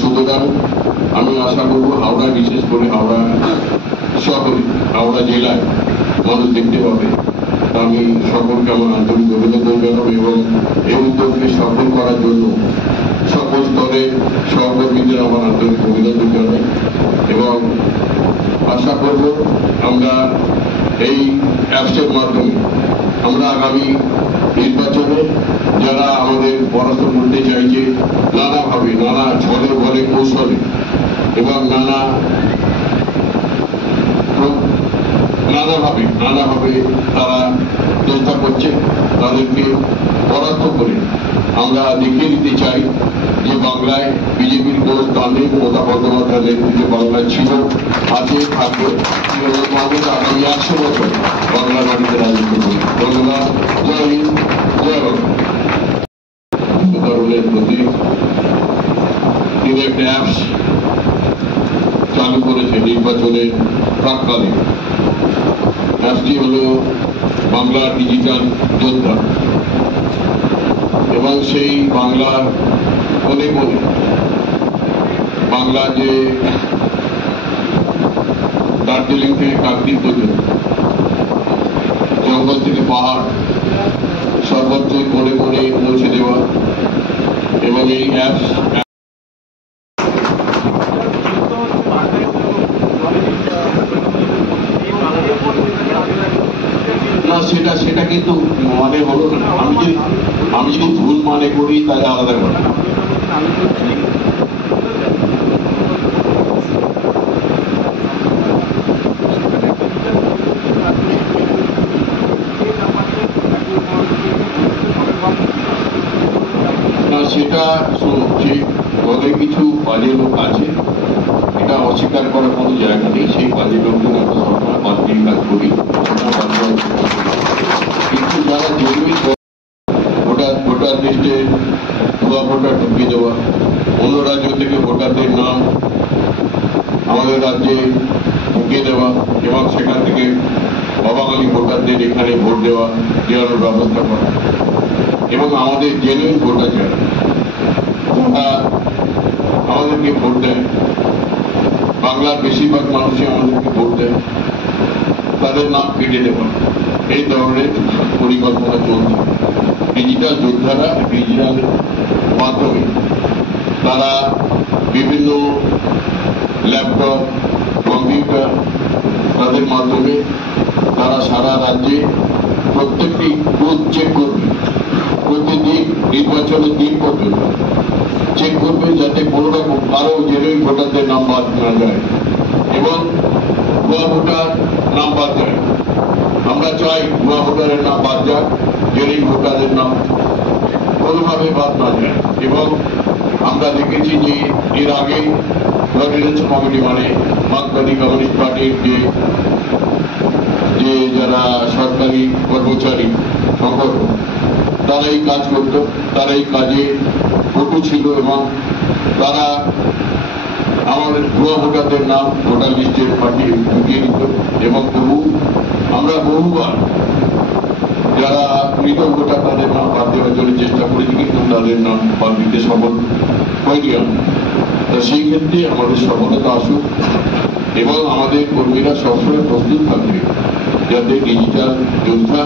সুতরাং আমি আশা করবো হাওড়া, বিশেষ করে হাওড়া শহরে, হাওড়া জেলায় মানুষ দেখতে পাবে। আমি সকলকে আমার আন্তরিক অভিনন্দন জানাবো এবং এই উদ্যোগকে সফল করার জন্য সকল স্তরের সহকর্মীদের আমার আন্তরিক অভিনন্দন জানাই এবং আশা করব আমরা এই অ্যাপসের মাধ্যমে আমরা আগামী নির্বাচনে যারা আমাদের পরাস্ত করতে চাইছে নানাভাবে, নানা ছলে বলে কৌশলে এবং নানাভাবে তারা চেষ্টা করছে, তাদেরকে পরাস্ত করে আমরা দেখিয়ে দিতে চাই যে বাংলায় বিজেপির কোন স্থান নেই। মমতা বন্দ্যোপাধ্যায়ের নেতৃত্বে বাংলা ছিল, আছে, থাকবে এবং মানুষ আগামী 100 বছর বাংলার মাটিতে রাজত্ব করবে। ধন্যবাদ। জয় হিন্দ, জয় বাংলা। তরুণের প্রতি তিনি একটা অ্যাপস চালু করেছে নির্বাচনের প্রাক্কালে। অ্যাপসটি হল বাংলা ডিজিটাল যোদ্ধা এবং সেই বাংলার কোনে কোনে বাংলা যে দার্জিলিং থেকে কাকদ্বীপ পর্যন্ত, জঙ্গল থেকে পাহাড়, সর্বত্র কোনে কোনে পৌঁছে দেওয়া এবং এই অ্যাপস না, সেটা কিন্তু মানে হলো না। আমি যদি ভুল মানে করি তাহলে আলাদা কথা। সেটা দলে কিছু বাজে লোক আছে, এটা অস্বীকার করার কোনো জায়গা নেই। সেই বাজে লোকজন আমরা সরকার বাতিল কাজ করি, কিন্তু যারা জরুরি ভোটার লিস্টে ভুয়া ভোটার ঢুকিয়ে দেওয়া, অন্য রাজ্য থেকে ভোটারদের নাম আমাদের রাজ্যে ঢুকিয়ে দেওয়া এবং সেখান থেকে বাঙালি ভোটারদের এখানে ভোট দেওয়ার ব্যবস্থা করা এবং আমাদের জেনুইন ভোটার যারা আমাদেরকে ভোট দেয়, বাংলার বেশিরভাগ মানুষই আমাদেরকে ভোট দেয়, তাদের নাম কেটে দেওয়া, এই ধরনের পরিকল্পনা চলছে। ডিজিটাল যোদ্ধারা ডিজিটাল মাধ্যমে তারা বিভিন্ন ল্যাপটপ, কম্পিউটার তাদের মাধ্যমে তারা সারা রাজ্যে প্রত্যেকটি বুথ চেক করবে, প্রতিদিন নির্বাচনের দিন পর্যন্ত চেক করবে যাতে কোনো রকম কারো জেনুইন ভোটারদের নাম বাদ না যায় এবং ভুয়া ভোটার নাম বাদ যায়। আমরা চাই ভুয়া ভোটারের নাম বাদ যাক, জেনুইন ভোটারের নাম কোনোভাবে বাদ না যায়। এবং আমরা দেখেছি যে এর আগে গভর্নেন্স কমিটি মানে মার্কসবাদী কমিউনিস্ট পার্টির যে যারা সরকারি কর্মচারী সংগঠন তারা এই কাজ করত, তারা এই কাজে পটু ছিল এবং তারা আমাদের ভুয়া ভোটারদের নাম ভোটার লিস্টে পাঠিয়ে ঢুকিয়ে দিত এবং আমরা বহুবার যারা মৃত ভোটার তাদের নাম বাদ দেওয়ার জন্য চেষ্টা করেছি, কিন্তু তাদের নাম বাদ দিতে সফল হয়নি আমরা। তা সেই ক্ষেত্রে আমাদের সফলতা আসুক এবং আমাদের কর্মীরা সবসময় প্রস্তুত থাকবে যাতে ডিজিটাল যোদ্ধা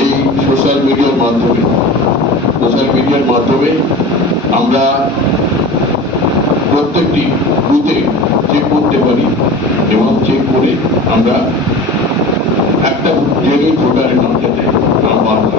এই সোশ্যাল মিডিয়ার মাধ্যমে আমরা প্রত্যেকটি বুথে চেক করতে পারি এবং চেক করে আমরা একটা জেনুইন ভোটারের নাম যাতে নাম বাদ না